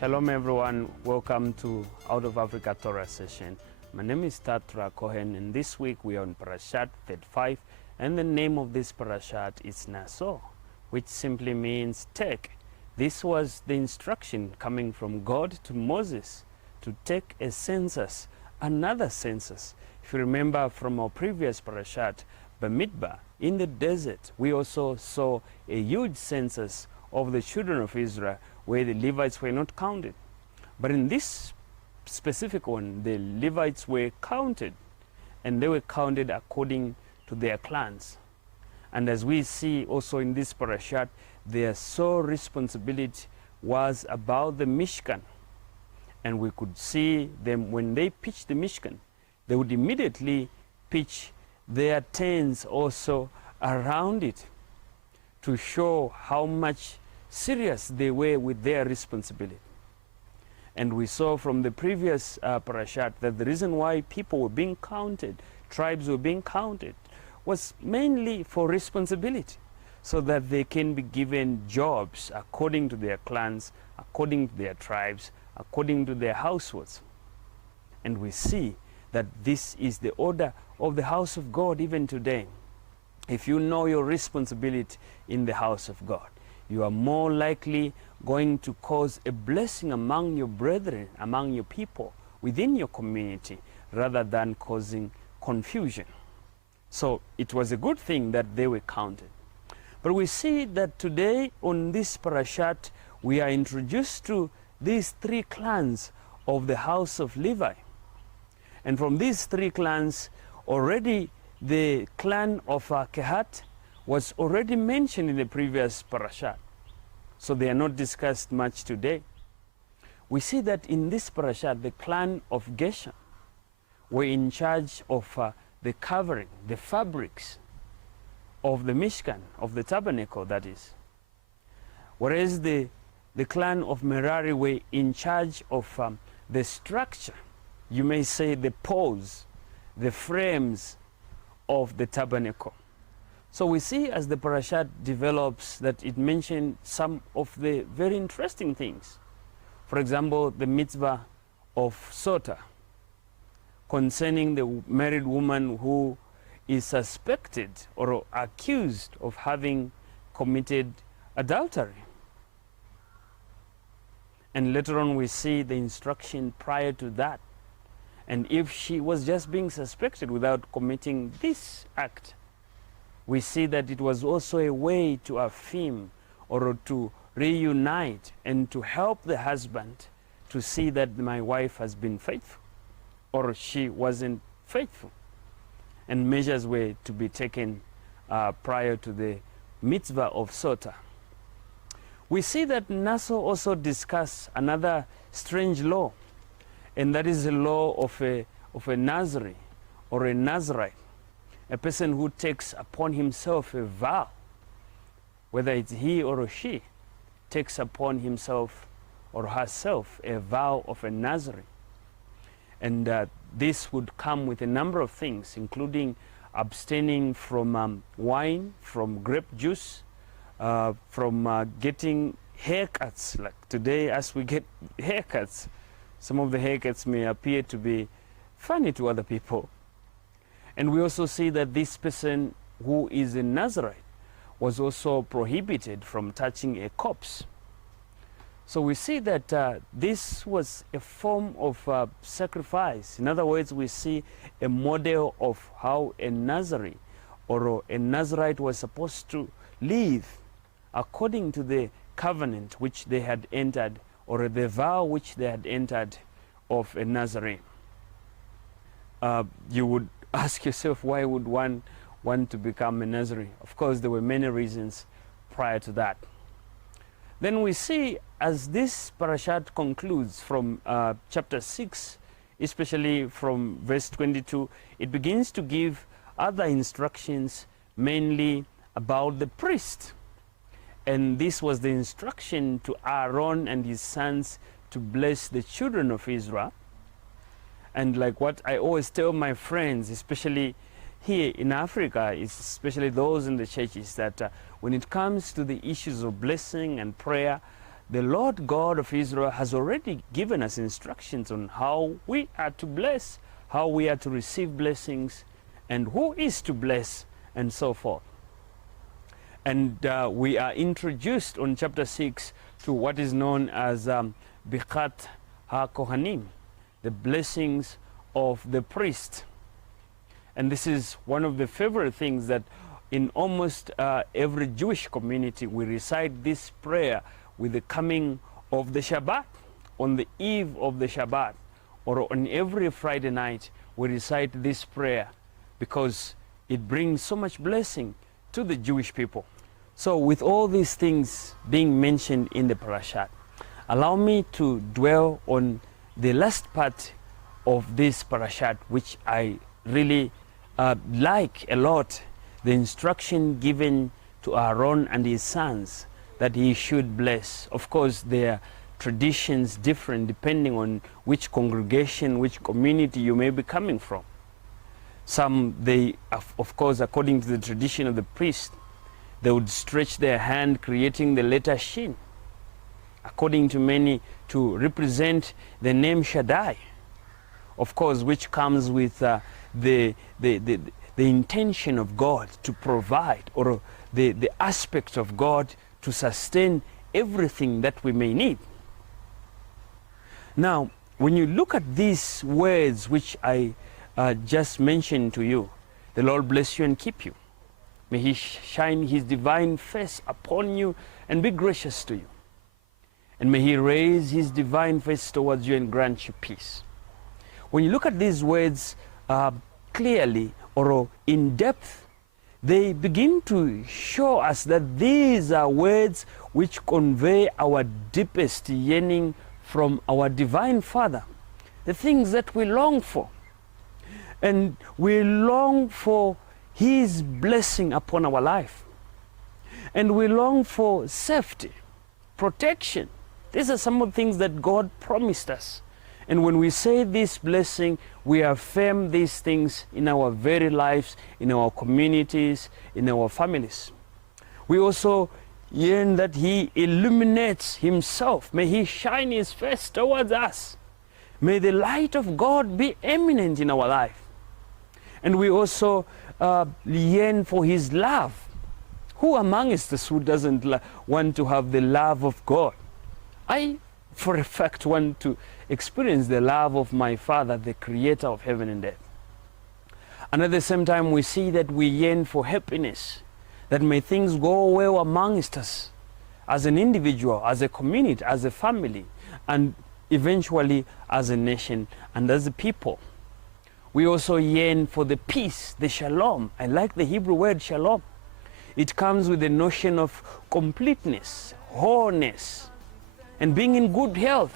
Shalom everyone, welcome to Out of Africa Torah session. My name is Tatra Cohen and this week we are on Parashat 35 and the name of this Parashat is Nasso, which simply means take. This was the instruction coming from God to Moses to take a census, another census. If you remember from our previous Parashat, Bamidbar, in the desert, we also saw a huge census of the children of Israel where the Levites were not counted. But in this specific one, the Levites were counted, and they were counted according to their clans. And as we see also in this Parashat, their sole responsibility was about the Mishkan. And we could see them when they pitched the Mishkan, they would immediately pitch their tents also around it to show how much serious they were with their responsibility. And we saw from the previous Parashat that the reason why people were being counted, tribes were being counted, was mainly for responsibility, so that they can be given jobs according to their clans, according to their tribes, according to their households. And we see that this is the order of the house of God even today. If you know your responsibility in the house of God, you are more likely going to cause a blessing among your brethren, among your people, within your community, rather than causing confusion. So it was a good thing that they were counted. But we see that today on this Parashat, we are introduced to these three clans of the house of Levi. And from these three clans, already the clan of Kehat was already mentioned in the previous Parashat. So they are not discussed much today. We see that in this Parashat, the clan of Gershon were in charge of the covering, the fabrics of the Mishkan, of the tabernacle, that is. Whereas the clan of Merari were in charge of the structure, you may say the poles, the frames of the tabernacle. So we see as the Parashat develops that it mentions some of the very interesting things. For example, the mitzvah of Sota, concerning the married woman who is suspected or accused of having committed adultery. And later on we see the instruction prior to that. And if she was just being suspected without committing this act, we see that it was also a way to affirm or to reunite and to help the husband to see that my wife has been faithful or she wasn't faithful. And measures were to be taken prior to the mitzvah of Sota. We see that Nasso also discuss another strange law, and that is the law of a Nazarene or a Nazarite, a person who takes upon himself a vow, whether it's he or she takes upon himself or herself a vow of a Nazarene. And this would come with a number of things, including abstaining from wine, from grape juice, from getting haircuts. Like today, as we get haircuts, some of the haircuts may appear to be funny to other people. And we also see that this person who is a Nazarite was also prohibited from touching a corpse. So we see that this was a form of sacrifice. In other words, we see a model of how a Nazarene or a Nazarite was supposed to live according to the covenant which they had entered, or the vow which they had entered of a Nazarene. You would ask yourself, why would one want to become a Nazarene? Of course, there were many reasons prior to that. Then we see, as this Parashat concludes from chapter 6, especially from verse 22, it begins to give other instructions, mainly about the priest. And this was the instruction to Aaron and his sons to bless the children of Israel. And like what I always tell my friends, especially here in Africa, especially those in the churches, that when it comes to the issues of blessing and prayer, the Lord God of Israel has already given us instructions on how we are to bless, how we are to receive blessings, and who is to bless, and so forth. And we are introduced on chapter 6 to what is known as Birkat HaKohanim, the blessings of the priest. And this is one of the favorite things that in almost every Jewish community we recite this prayer with the coming of the Shabbat, on the eve of the Shabbat, or on every Friday night we recite this prayer because it brings so much blessing to the Jewish people. So with all these things being mentioned in the Parashat, allow me to dwell on the last part of this Parashat, which I really like a lot, the instruction given to Aaron and his sons that he should bless. Of course, there are traditions different depending on which congregation, which community you may be coming from. Some, they, of course, according to the tradition of the priest, they would stretch their hand creating the letter Shin, according to many, to represent the name Shaddai, of course, which comes with the intention of God to provide, or the aspect of God to sustain everything that we may need. Now, when you look at these words which I just mentioned to you, the Lord bless you and keep you. May He shine His divine face upon you and be gracious to you. And may He raise His divine face towards you and grant you peace. When you look at these words clearly or in depth, they begin to show us that these are words which convey our deepest yearning from our Divine Father, the things that we long for. And we long for His blessing upon our life. And we long for safety, protection. These are some of the things that God promised us. And when we say this blessing, we affirm these things in our very lives, in our communities, in our families. We also yearn that He illuminates Himself. May He shine His face towards us. May the light of God be eminent in our life. And we also yearn for His love. Who amongst us who doesn't want to have the love of God? I, for a fact, want to experience the love of my Father, the Creator of heaven and earth. And at the same time, we see that we yearn for happiness, that may things go well amongst us as an individual, as a community, as a family, and eventually as a nation and as a people. We also yearn for the peace, the shalom. I like the Hebrew word shalom. It comes with the notion of completeness, wholeness, and being in good health.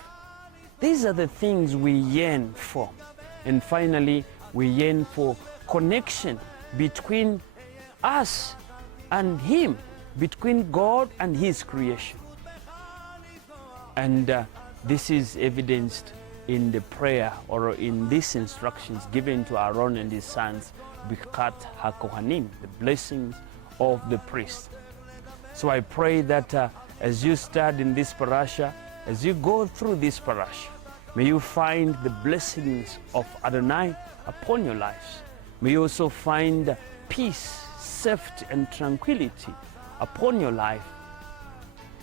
These are the things we yearn for. And finally, we yearn for connection between us and Him, between God and His creation. And this is evidenced in the prayer or in these instructions given to Aaron and his sons, Birkat HaKohanim, the blessings of the priest. So I pray that as you study in this parasha, as you go through this parasha, may you find the blessings of Adonai upon your lives. May you also find peace, safety, and tranquility upon your life.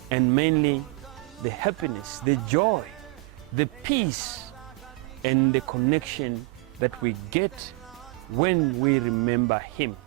And mainly the happiness, the joy, the peace, and the connection that we get when we remember Him.